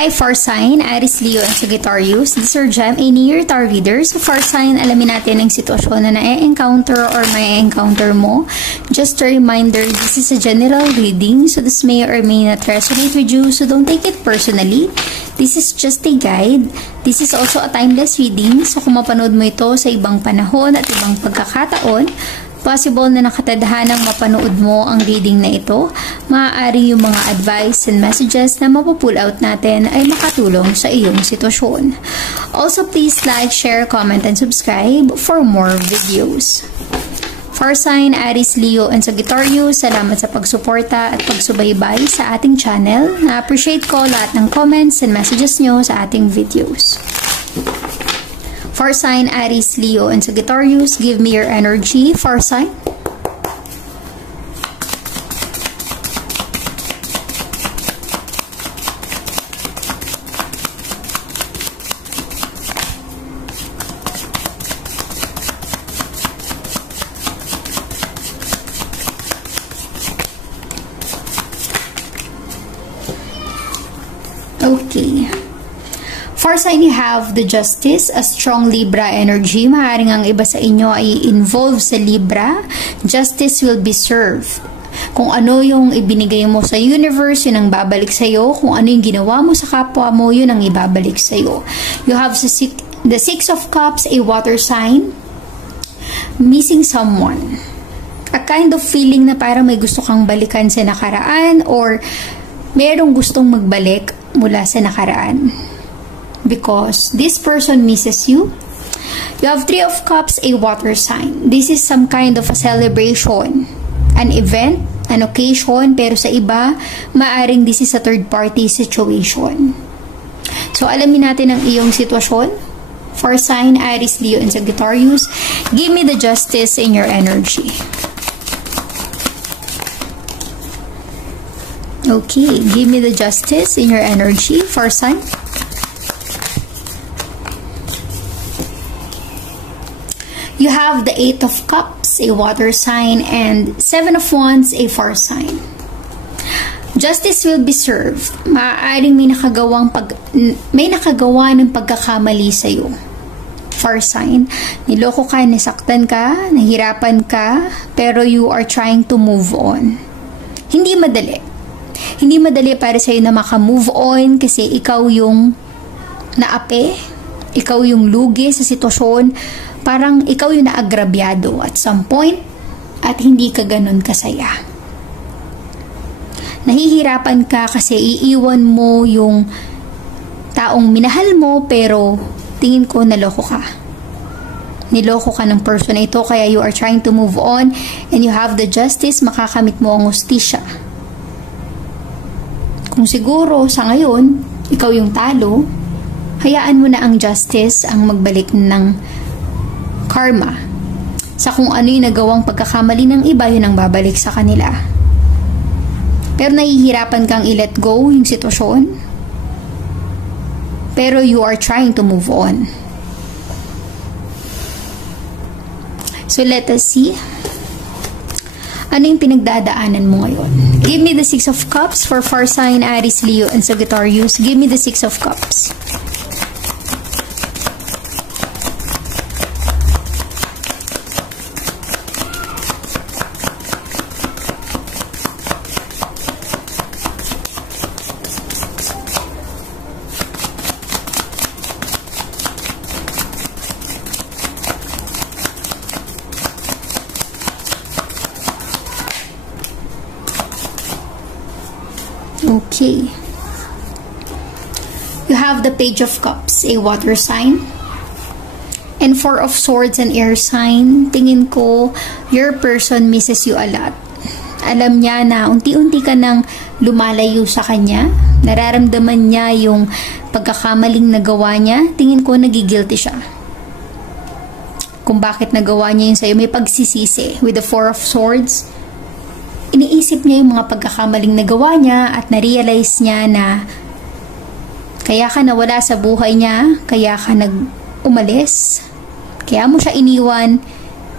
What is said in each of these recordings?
Hi, Far Sign, Aries, Leo, and Sagittarius. This is Gem, a New Year Star reader. So, Far Sign, alamin natin ang sitwasyon na na-encounter or may encounter mo. Just a reminder, this is a general reading, so this may or may not resonate with you, so don't take it personally. This is just a guide. This is also a timeless reading, so kung mapanood mo ito sa ibang panahon at ibang pagkakataon, possible na nakatadhanang mapanood mo ang reading na ito, maaari yung mga advice and messages na mapupull out natin ay makatulong sa iyong sitwasyon. Also, please like, share, comment, and subscribe for more videos. Far Sign, Aries, Leo, and Sagittarius, salamat sa pagsuporta at pagsubaybay sa ating channel. Na-appreciate ko lahat ng comments and messages nyo sa ating videos. Far Sign, Aries, Leo, and Sagittarius, give me your energy. Far Sign. Okay. Far Sign, you have the Justice, a strong Libra energy. Maaaring ang iba sa inyo ay involved sa Libra. Justice will be served. Kung ano yung ibinigay mo sa universe, yun ang babalik sa'yo. Kung ano yung ginawa mo sa kapwa mo, yun ang ibabalik sa'yo. You have the Six of Cups, a water sign. Missing someone. A kind of feeling na parang may gusto kang balikan sa nakaraan or merong gustong magbalik mula sa nakaraan. Because this person misses you. You have Three of Cups, a water sign. This is some kind of a celebration, an event, an occasion, pero sa iba, maaring this is a third-party situation. So, alamin natin ang iyong sitwasyon. Far Sign, Aries, Leo, and Sagittarius, give me the Justice in your energy. Okay, give me the Justice in your energy, Far Sign. You have the Eight of Cups, a water sign, and Seven of Wands, a fire sign. Justice will be served. Maaaring may nakagawa ng pagkakamali sa iyo. Fire sign. Niloko ka, nasaktan ka, nahirapan ka, pero you are trying to move on. Hindi madali. Hindi madali para sa iyo na maka-move on kasi ikaw yung naape, ikaw yung lugi sa sitwasyon. Parang ikaw yung naagrabyado at some point at hindi ka ganun kasaya. Nahihirapan ka kasi iiwan mo yung taong minahal mo pero tingin ko naloko ka. Niloko ka ng person na ito kaya you are trying to move on and you have the Justice, makakamit mo ang hustisya. Kung siguro sa ngayon, ikaw yung talo, hayaan mo na ang Justice ang magbalik ng karma. Sa kung ano yung nagawang pagkakamali ng iba, yun ang babalik sa kanila. Pero nahihirapan kang i-let go yung sitwasyon. Pero you are trying to move on. So let us see. Ano yung pinagdadaanan mo ngayon? Give me the Six of Cups for Far Sign, Aries, Leo, and Sagittarius. Give me the Six of Cups. Okay. You have the Page of Cups, a water sign. And Four of Swords, an air sign. Tingin ko, your person misses you a lot. Alam niya na unti-unti ka nang lumalayo sa kanya. Nararamdaman niya yung pagkakamaling nagawa niya. Tingin ko, nagigilty siya. Kung bakit nagawa niya yun sa'yo, may pagsisisi. With the Four of Swords, iniisip niya yung mga pagkakamaling nagawa niya at na-realize niya na kaya ka nawala sa buhay niya, kaya ka umalis, kaya mo siya iniwan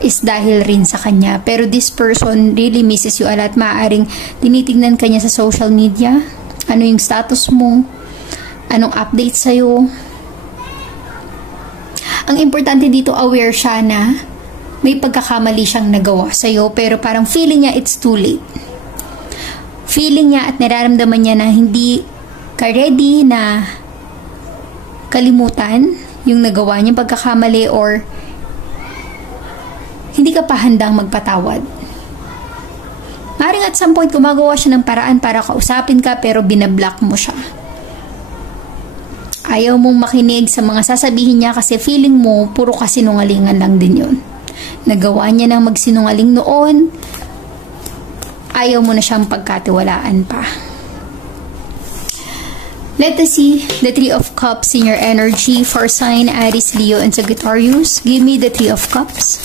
is dahil rin sa kanya. Pero this person really misses you a lot. Maaaring tinitignan ka niya sa social media, ano yung status mo, Anong update sa'yo? Ang importante dito, aware siya na may pagkakamali siyang nagawa sa'yo, pero parang feeling niya it's too late. Feeling niya at nararamdaman niya na hindi ka ready na kalimutan yung nagawa niyang pagkakamali, or hindi ka pa handang magpatawad. Maring at some point gumagawa siya ng paraan para kausapin ka, pero binablock mo siya. Ayaw mong makinig sa mga sasabihin niya kasi feeling mo puro kasinungalingan lang din yun. Nagawa niya ng magsinungaling noon, ayaw mo na siyang pagkatiwalaan pa. Let us see the Three of Cups in your energy for sign Aries, Leo, and Sagittarius. Give me the Three of Cups.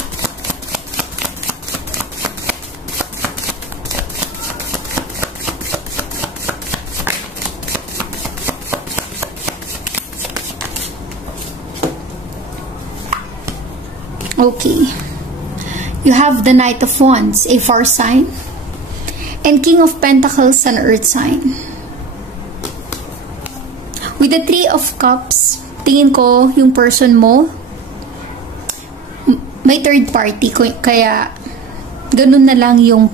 Okay. You have the Knight of Wands, a fire sign, and King of Pentacles, an earth sign. With the Three of Cups, tingin ko yung person mo may third party, kaya ganun na lang yung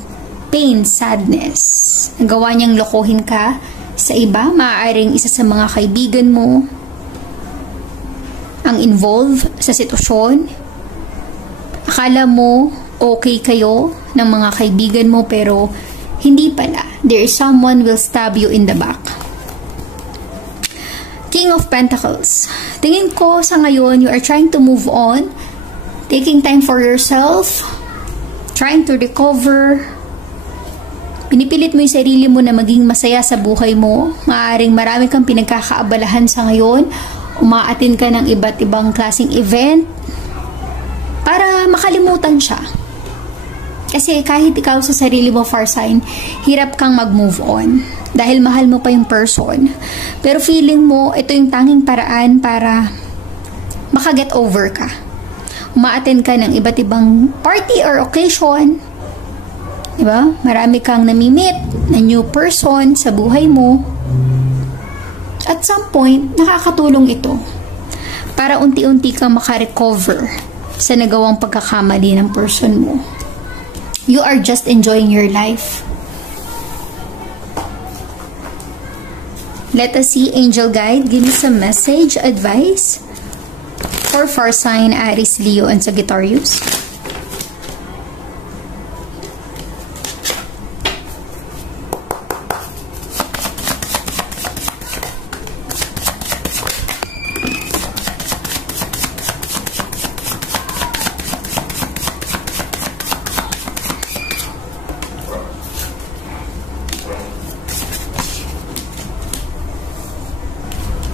pain, sadness. Nagawa niyang lokohin ka sa iba. Maaaring isa sa mga kaibigan mo ang involved sa sitwasyon. Akala mo okay kayo ng mga kaibigan mo, pero hindi pala. There is someone will stab you in the back. King of Pentacles. Tingin ko sa ngayon, you are trying to move on, taking time for yourself, trying to recover. Pinipilit mo yung sarili mo na maging masaya sa buhay mo. Maaaring marami kang pinagkakaabalahan sa ngayon. Umaattend ka ng iba't ibang klaseng event para makalimutan siya. Kasi kahit ikaw sa sarili mo, fire sign, hirap kang mag-move on. Dahil mahal mo pa yung person. Pero feeling mo, ito yung tanging paraan para makaget over ka. Umaattend ka ng iba't ibang party or occasion. Diba? Marami kang namimit na new person sa buhay mo. At some point, nakakatulong ito para unti-unti kang makarecover sa nagawang pagkakamali ng person mo. You are just enjoying your life. Let us see, angel guide, give me some message, advice for fire sign Aries, Leo, and Sagittarius.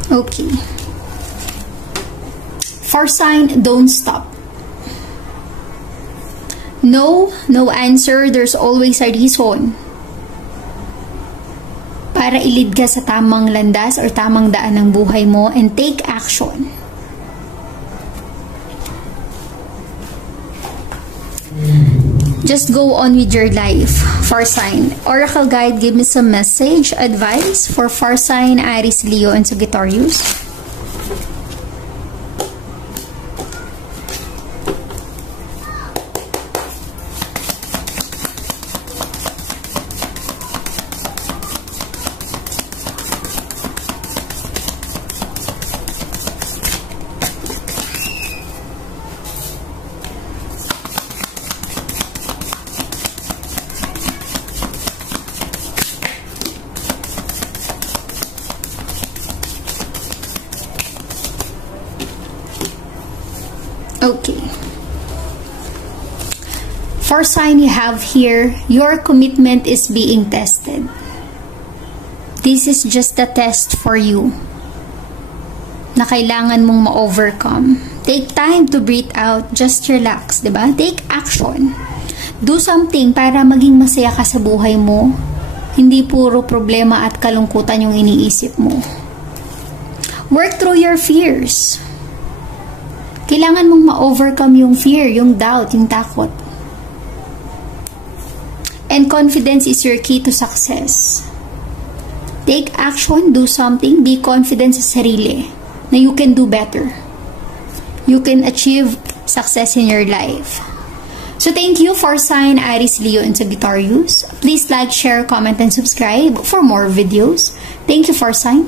Okay. For sign, don't stop. No answer. There's always a reason para ilid ka sa tamang landas or tamang daan ng buhay mo, and take action. Just go on with your life, fire sign. Oracle guide, give me some message, advice for fire sign Aries, Leo, and Sagittarius. Okay. For sign you have here, your commitment is being tested. This is just a test for you na kailangan mong ma-overcome. Take time to breathe out. Just relax, diba? Take action. Do something para maging masaya ka sa buhay mo. Hindi puro problema at kalungkutan yung iniisip mo. Work through your fears. Kailangan mong ma-overcome yung fear, yung doubt, yung takot. And confidence is your key to success. Take action, do something, be confident sa sarili na you can do better. You can achieve success in your life. So thank you for sign Aries, Leo, and Sagittarius. Please like, share, comment, and subscribe for more videos. Thank you for sign.